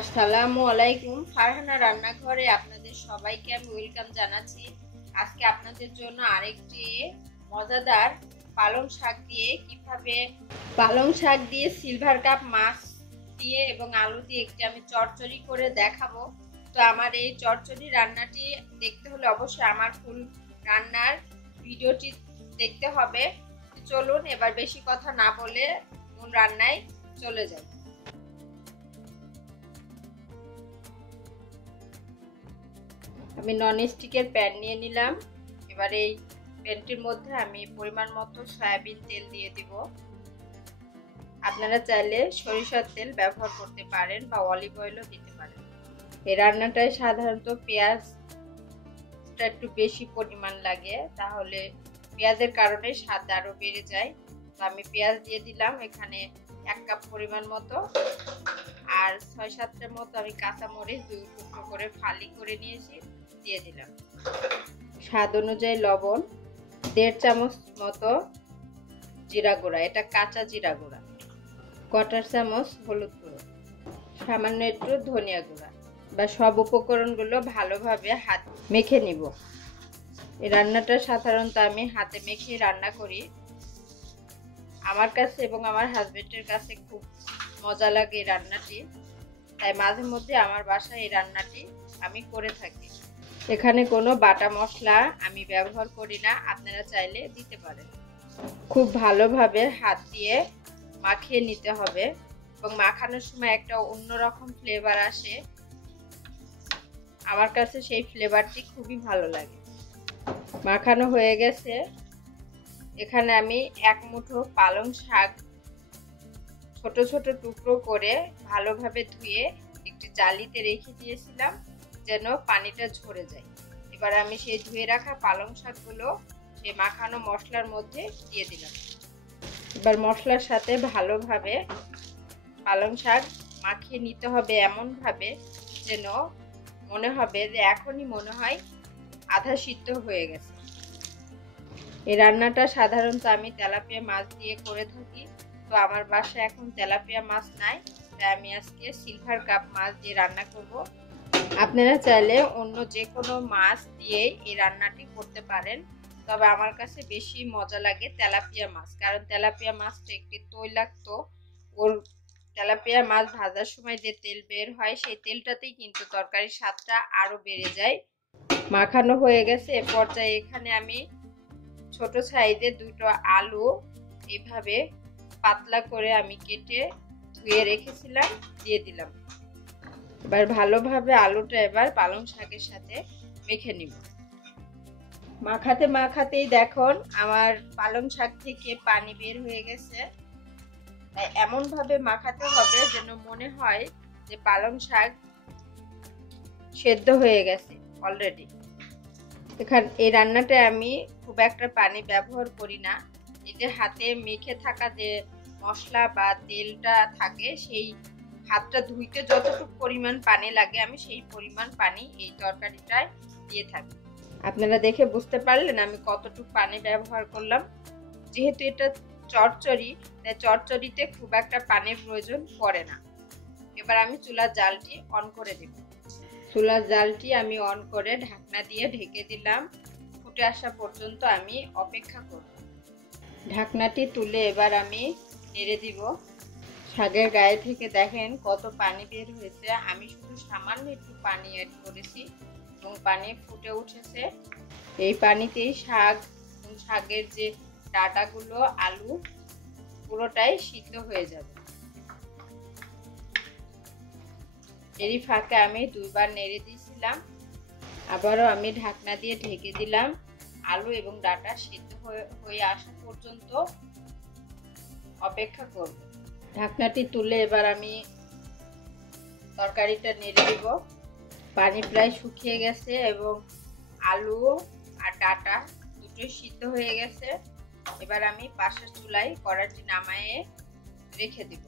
আসসালামু আলাইকুম। ফারহানা রান্নাঘরে আপনাদের সবাইকে আমি ওয়েলকাম জানাচ্ছি। আজকে আপনাদের জন্য আরেকটি মজাদার পালং শাক দিয়ে সিলভার কাপ মাছ দিয়ে এবং আলু দিয়ে একটি আমি চচ্চড়ি করে দেখাবো। তো আমার এই চচ্চড়ি রান্নাটি দেখতে হলে অবশ্যই আমার ফুল রান্নার ভিডিওটি দেখতে হবে। চলুন এবার বেশি কথা না বলে মূল রান্নায় চলে যাই। আমি ননস্টিকের প্যান নিয়ে নিলাম। এবার এই প্যানটির মধ্যে আমি পরিমাণ মতো সয়াবিন তেল দিয়ে দিব। আপনারা চাইলে সরিষার তেল ব্যবহার করতে পারেন বা অলিভ অয়েলও দিতে পারেন। এই রান্নাটায় সাধারণত পেঁয়াজটা একটু বেশি পরিমাণ লাগে, তাহলে পেঁয়াজের কারণে স্বাদ আরও বেড়ে যায়। তো আমি পেঁয়াজ দিয়ে দিলাম এখানে 1 কাপ পরিমাণ মতো, আর 6-7টার মতো আমি কাঁচামরিচ 2 টুকরো করে ফালি করে নিয়েছি দিয়ে দিলাম। স্বাদ অনুযায়ী লবণ, 1.5 চামচ মতো জিরা গুঁড়া, এটা কাঁচা জিরা গুঁড়া, 1/4 চামচ হলুদ গুঁড়ো, সামান্য একটু ধনিয়া গুঁড়া। বা সব উপকরণগুলো ভালোভাবে হাত মেখে নিব। এই রান্নাটা সাধারণত আমি হাতে মেখে রান্না করি। আমার কাছে এবং আমার হাজবেন্ডের কাছে খুব মজা লাগে এই রান্নাটি, তাই মাঝে মধ্যে আমার বাসায় এই রান্নাটি আমি করে থাকি। এখানে কোনো বাটা মশলা আমি ব্যবহার করি না, আপনারা চাইলে দিতে পারেন। খুব ভালোভাবে হাত দিয়ে মাখিয়ে নিতে হবে এবং মাখানোর সময় একটা অন্যরকম ফ্লেভার আসে, আমার কাছে সেই ফ্লেভারটি খুবই ভালো লাগে। মাখানো হয়ে গেছে। এখানে আমি 1 মুঠো পালং শাক ছোট ছোট টুকরো করে ভালোভাবে ধুয়ে একটি জালিতে রেখে দিয়েছিলাম যেন পানিটা ঝরে যায়। এবার আমি সেই ধুয়ে রাখা পালং শাকগুলো সেই মাখানো মশলার মধ্যে দিয়ে দিলাম। এবার মশলার সাথে ভালোভাবে পালং শাক মাখিয়ে নিতে হবে, এমনভাবে যেন মনে হবে যে এখনই মনে হয় আধা সিদ্ধ হয়ে গেছে। এই রান্নাটা সাধারণত আমি তেলাপিয়া মাছ দিয়ে করে থাকি, তো আমার বাসায় এখন তেলাপিয়া মাছ নাই, তাই আমি আজকে সিলভার কাপ মাছ দিয়ে রান্না করব। আপনারা চাইলে অন্য যে কোনো মাছ দিয়ে এই রান্নাটি করতে পারেন, তবে আমার কাছে বেশি মজা লাগে তেলাপিয়া মাছ, কারণ তেলাপিয়া মাছটা একটি তৈলাক্ত। ওর তেলাপিয়া মাছ ভাজার সময় যে তেল বের হয় সেই তেলটাতেই কিন্তু তরকারির স্বাদটা আরো বেড়ে যায়। মাখানো হয়ে গেছে। এ পর্যায়ে এখানে আমি ছোট সাইজের 2টো আলু এইভাবে পাতলা করে আমি কেটে ধুয়ে রেখেছিলাম দিয়ে দিলাম। এবার ভালোভাবে আলুটা এবার পালং শাকের সাথে মেখে নিব। মাখাতে মাখাতেই দেখুন আমার পালং শাক থেকে পানি বের হয়ে গেছে। তাই এমন ভাবে মাখাতে হবে যেন মনে হয় যে পালং শাক সেদ্ধ হয়ে গেছে অলরেডি। এখানে এই রান্নাটা আমি খুব একটা পানি ব্যবহার করি না। এই যে হাতে মেখে থাকা যে মশলা বা তেলটা থাকে, সেই হাতটা ধুইতে যতটুকু পরিমাণ পানি লাগে আমি সেই পরিমাণ পানি এই তরকারিটায় দিয়ে থাকি। আপনারা দেখে বুঝতে পারলেন আমি কতটুকু পানি ব্যবহার করলাম। যেহেতু এটা চচ্চড়ি, তাই চচ্চড়িতে খুব একটা পানির প্রয়োজন পড়ে না। এবার আমি চুলার জালটি অন করে দেব। চুলার জালটি আমি অন করে ঢাকনা দিয়ে ঢেকে দিলাম। ফুটে আসা পর্যন্ত আমি অপেক্ষা করব। ঢাকনাটি তুলে এবার আমি নেড়ে দিব। শাকের গায়ে থেকে দেখেন কত পানি বের হয়েছে। আমি শুধু সামান্য একটু পানি অ্যাড করেছি এবং পানি ফুটে উঠেছে। এই পানিতেই শাক এবং শাকের যে ডাঁটাগুলো, আলু পুরোটাই সিদ্ধ হয়ে যাবে। এরই ফাঁকে আমি 2বার নেড়ে দিয়েছিলাম। আবারও আমি ঢাকনা দিয়ে ঢেকে দিলাম। আলু এবং ডাঁটা সিদ্ধ হয়ে আসা পর্যন্ত অপেক্ষা করব। ঢাকনাটি তুলে এবার আমি তরকারিটা নেড়ে দিব। পানি প্রায় শুকিয়ে গেছে এবং আলু আর ডাঁটা দুটোই সিদ্ধ হয়ে গেছে। এবার আমি পাশের চুলায় কড়াইটি নামিয়ে রেখে দিব।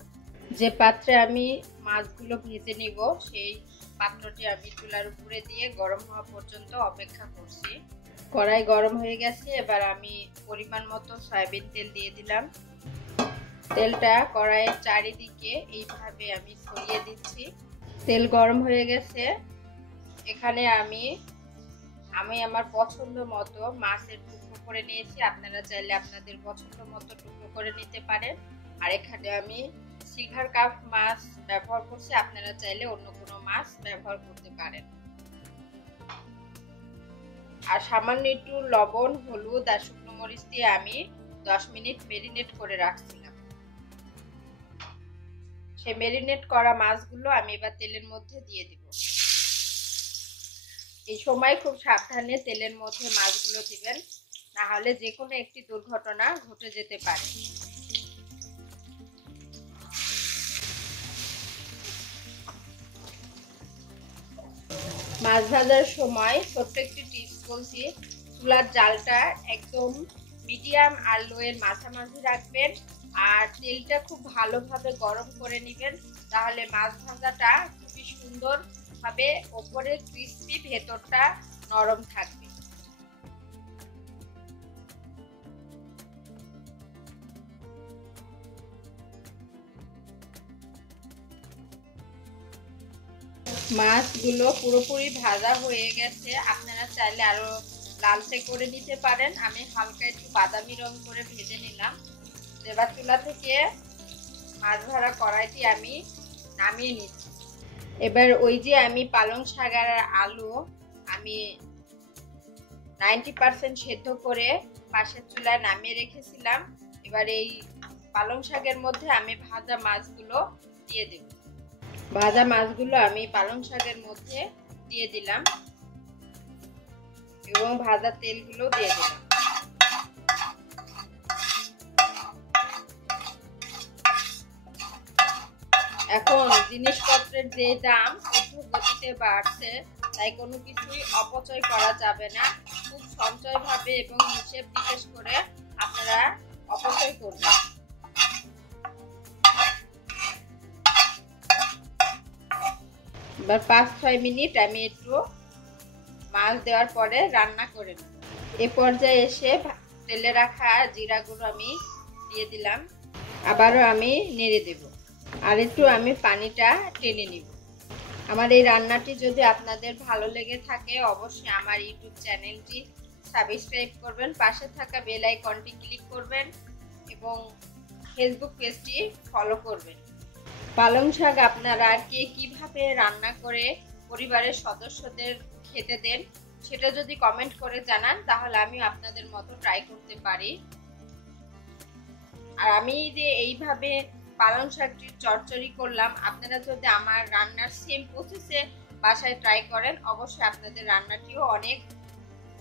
যে পাত্রে আমি মাছগুলো ভেজে নিব সেই পাত্রটি আমি চুলার উপরে দিয়ে গরম হওয়া পর্যন্ত অপেক্ষা করছি। কড়াই গরম হয়ে গেছে। এবার আমি পরিমাণ মতো সয়াবিন তেল দিয়ে দিলাম। তেলটা কড়াইয়ের চারিদিকে এইভাবে আমি ছড়িয়ে দিচ্ছি। তেল গরম হয়ে গেছে। এখানে আমি আমার পছন্দ মতো মাছের টুকরো করে নিয়েছি। আপনারা চাইলে আপনাদের পছন্দ মতো টুকরো করে নিতে পারেন। আর এখানে আমি সিলভার কাপ মাছ ব্যবহার করছি, আপনারা চাইলে অন্য কোনো মাছ ব্যবহার করতে পারেন। আর সামান্য একটু লবণ, হলুদ আর শুকনো মরিচ দিয়ে আমি 10 মিনিট মেরিনেট করে রাখছিলাম। সেই মেরিনেট করা মাছগুলো আমি এবার তেলের মধ্যে দিয়ে দিব। এই সময় খুব সাবধানে তেলের মধ্যে মাছগুলো দিবেন, না হলে যে কোনো একটি দুর্ঘটনা ঘটে যেতে পারে। মাছ ভাজার সময় ছোট্ট একটি টিপস বলছি, চুলার জালটা একদম মিডিয়াম আর লো এর মাঝামাঝি রাখবেন আর তেলটা খুব ভালোভাবে গরম করে নেবেন, তাহলে মাছ ভাজাটা খুবই সুন্দর ভাবে ওপরে ক্রিস্পি, ভেতরটা নরম থাকবে। মাছগুলো পুরোপুরি ভাজা হয়ে গেছে, আপনারা চাইলে আরো লালচে করে নিতে পারেন। আমি হালকা একটু বাদামি রং করে ভেজে নিলাম। এবার চুলা থেকে মাছ ভাজা কড়াইটি আমি নামিয়ে নিচ্ছি। এবার ওই যে আমি পালং শাক আর আলু আমি 90% সেদ্ধ করে পাশের চুলায় নামিয়ে রেখেছিলাম, এবার এই পালং শাকের মধ্যে আমি ভাজা মাছগুলো দিয়ে দেব। ভাজা মাছগুলো আমি পালং শাকের মধ্যে দিয়ে দিলাম এবং ভাজা তেলগুলো দিয়ে দিলাম। এখন জিনিসপত্রের যে দাম গতিতে বাড়ছে, তাই কোনো কিছুই অপচয় করা যাবে না। খুব সঞ্চয়ভাবে এবং হিসেব নিকেশ করে আপনারা অপচয় করবেন। এবার 5-6 মিনিট আমি একটু মাছ দেওয়ার পরে রান্না করে নেব। এ পর্যায়ে এসে তেলে রাখা জিরা গুঁড়ো আমি দিয়ে দিলাম, আবারও আমি নেড়ে দেব আর একটু আমি পানিটা টেনে নিব। আমার এই রান্নাটি যদি আপনাদের ভালো লেগে থাকে অবশ্যই আমার ইউটিউব চ্যানেলটি সাবস্ক্রাইব করবেন, পাশে থাকা বেল আইকনটি ক্লিক করবেন এবং ফেসবুক পেজটি ফলো করবেন। পালং শাক আপনারা কে কিভাবে রান্না করে পরিবারের সদস্যদের খেতে দেন সেটা যদি কমেন্ট করে জানান, তাহলে আমি আপনাদের মতো ট্রাই করতে পারি। আর আমি যে এইভাবে পালং শাকটি চচ্চড়ি করলাম, আপনারা যদি আমার রান্নার সেম প্রসেসে বাসায় ট্রাই করেন অবশ্যই আপনাদের রান্নাটিও অনেক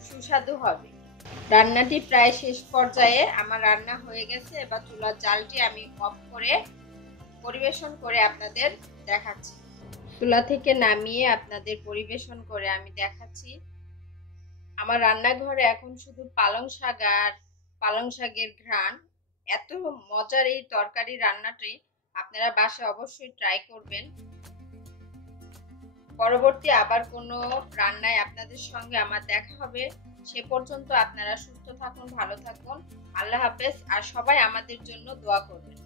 সুস্বাদু হবে। রান্নাটি প্রায় শেষ পর্যায়ে আমার রান্না হয়ে গেছে। এবার চুলার জালটি আমি অফ করে পরিবেশন করে আপনাদের দেখাচ্ছি। চুলা থেকে নামিয়ে আপনাদের পরিবেশন করে আমি দেখাচ্ছি। আমার রান্নাঘরে এখন শুধু পালং শাক আর পালং শাকের ঘ্রাণ। এত মজার এই তরকারি রান্নাটি আপনারা বাসায় অবশ্যই ট্রাই করবেন। পরবর্তী আবার কোনো রান্নায় আপনাদের সঙ্গে আমার দেখা হবে। সে পর্যন্ত আপনারা সুস্থ থাকুন, ভালো থাকুন। আল্লাহ হাফেজ। আর সবাই আমাদের জন্য দোয়া করবেন।